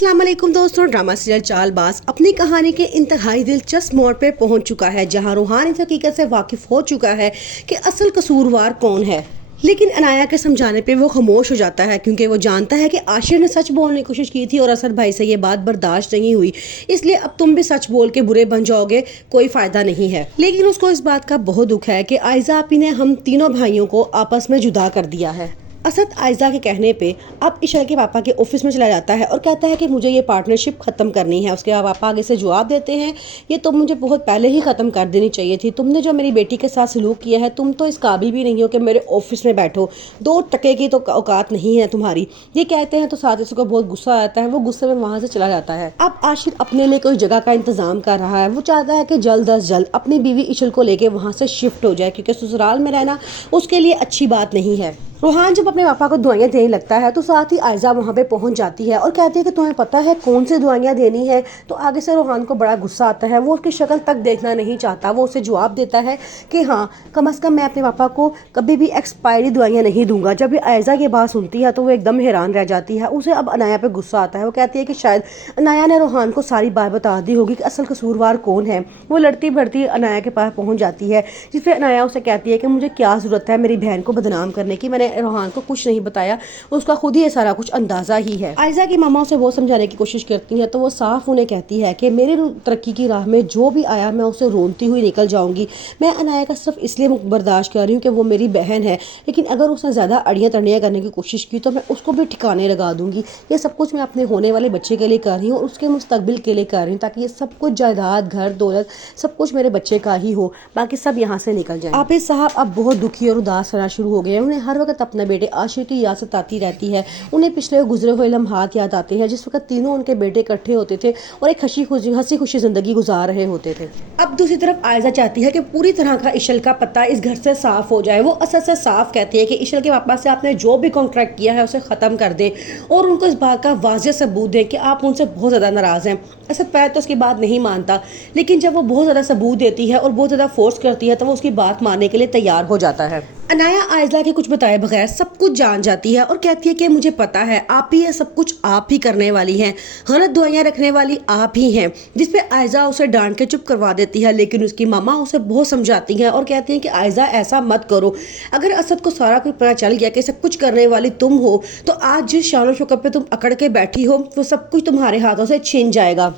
अस्सलाम वालेकुम दोस्तों, ड्रामा सीरियल चालबाज अपनी कहानी के इंतहाई दिलचस्प मोड़ पे पहुंच चुका है, जहां रूहान इस हकीकत से वाकिफ हो चुका है कि असल कसूरवार कौन है। लेकिन अनाया के समझाने पे वो खामोश हो जाता है, क्योंकि वो जानता है कि आशिर ने सच बोलने की कोशिश की थी और असद भाई से ये बात बर्दाश्त नहीं हुई, इसलिए अब तुम भी सच बोल के बुरे बन जाओगे, कोई फायदा नहीं है। लेकिन उसको इस बात का बहुत दुख है कि आयजा आपी ने हम तीनों भाइयों को आपस में जुदा कर दिया है। असद आयजा के कहने पे अब इशा के पापा के ऑफिस में चला जाता है और कहता है कि मुझे ये पार्टनरशिप ख़त्म करनी है। उसके पापा आगे से जवाब देते हैं, ये तो मुझे बहुत पहले ही ख़त्म कर देनी चाहिए थी। तुमने जो मेरी बेटी के साथ सलूक किया है, तुम तो इस काबिल भी नहीं हो कि मेरे ऑफिस में बैठो, 2 टके की तो औकात नहीं है तुम्हारी। ये कहते हैं तो साथ इसको बहुत गुस्सा आता है, वो गुस्से में वहाँ से चला जाता है। अब आशिर अपने लिए कोई जगह का इंतज़ाम कर रहा है। वो चाहता है कि जल्द अज जल्द अपनी बीवी इशल को लेके वहाँ से शिफ्ट हो जाए, क्योंकि ससुराल में रहना उसके लिए अच्छी बात नहीं है। रूहान जब अपने पापा को दवाइयाँ देने लगता है तो साथ ही आयजा वहाँ पे पहुँच जाती है और कहती है कि तुम्हें पता है कौन सी दवाइयाँ देनी है। तो आगे से रूहान को बड़ा गुस्सा आता है, वो उसकी शक्ल तक देखना नहीं चाहता। वो उसे जवाब देता है कि हाँ, कम से कम मैं अपने पापा को कभी भी एक्सपायरी दवाइयाँ नहीं दूंगा। जब ये आयजा की बात सुनती है तो वो एकदम हैरान रह जाती है। उसे अब अनाया पे गुस्सा आता है। वो कहती है कि शायद अनाया ने रूहान को सारी बात बता दी होगी कि असल कसूरवार कौन है। वो लड़ती भड़ती अनाया के पास पहुँच जाती है, जिससे अनाया उसे कहती है कि मुझे क्या ज़रूरत है मेरी बहन को बदनाम करने की, मैंने रूहान को कुछ नहीं बताया, उसका खुद ही ये सारा कुछ अंदाजा ही है। आयजा की मामा उसे वो समझाने की कोशिश करती है तो वो साफ उन्हें कहती है कि मेरी तरक्की की राह में जो भी आया मैं उसे रोनती हुई निकल जाऊंगी। मैं अनाया का सिर्फ इसलिए बर्दाश्त कर रही हूँ कि वो मेरी बहन है, लेकिन अगर उसने ज़्यादा अड़ियाँ तड़ियाँ करने की कोशिश की तो मैं उसको भी ठिकाने लगा दूंगी। ये सब कुछ मैं अपने होने वाले बच्चे के लिए कर रही हूँ और उसके मुस्तकबिल के लिए कर रही हूँ, ताकि ये सब कुछ जायदाद घर दौलत सब कुछ मेरे बच्चे का ही हो, बाकी सब यहाँ से निकल जाए। आपिस साहब अब बहुत दुखी और उदास रहना शुरू हो गए हैं। उन्हें हर वक्त अपने बेटे आशिर की याद आती रहती है। उन्हें पिछले गुजरे हुए लम्हात याद आते हैं, जिस वक्त तीनों उनके बेटे इकट्ठे होते थे और एक हंसी खुशी जिंदगी गुजार रहे होते थे। अब दूसरी तरफ आयजा चाहती है कि पूरी तरह का इशल का पता इस घर से साफ हो जाए। वो असद से साफ कहती है कि इशल के पापा से आपने जो भी कॉन्ट्रैक्ट किया है उसे ख़त्म कर दें और उनको इस बात का वाज़ेह सबूत दें कि आप उनसे बहुत ज़्यादा नाराज़ हैं। असद पहले तो उसकी बात नहीं मानता, लेकिन जब वो बहुत ज़्यादा सबूत देती है और बहुत ज़्यादा फोर्स करती है तो वो उसकी बात मानने के लिए तैयार हो जाता है। अनाया आयजा के कुछ बताए बगैर सब कुछ जान जाती है और कहती है कि मुझे पता है आप ही ये सब कुछ आप ही करने वाली हैं, गलत दवाइयाँ रखने वाली आप ही हैं। जिस पे आयजा उसे डांट के चुप करवा देती है, लेकिन उसकी मामा उसे बहुत समझाती हैं और कहती हैं कि आयजा ऐसा मत करो। अगर असद को सारा कुछ पता चल गया कि सब कुछ करने वाली तुम हो, तो आज जिस शान शौकत पे तुम अकड़ के बैठी हो वो सब कुछ तुम्हारे हाथों से छिन जाएगा।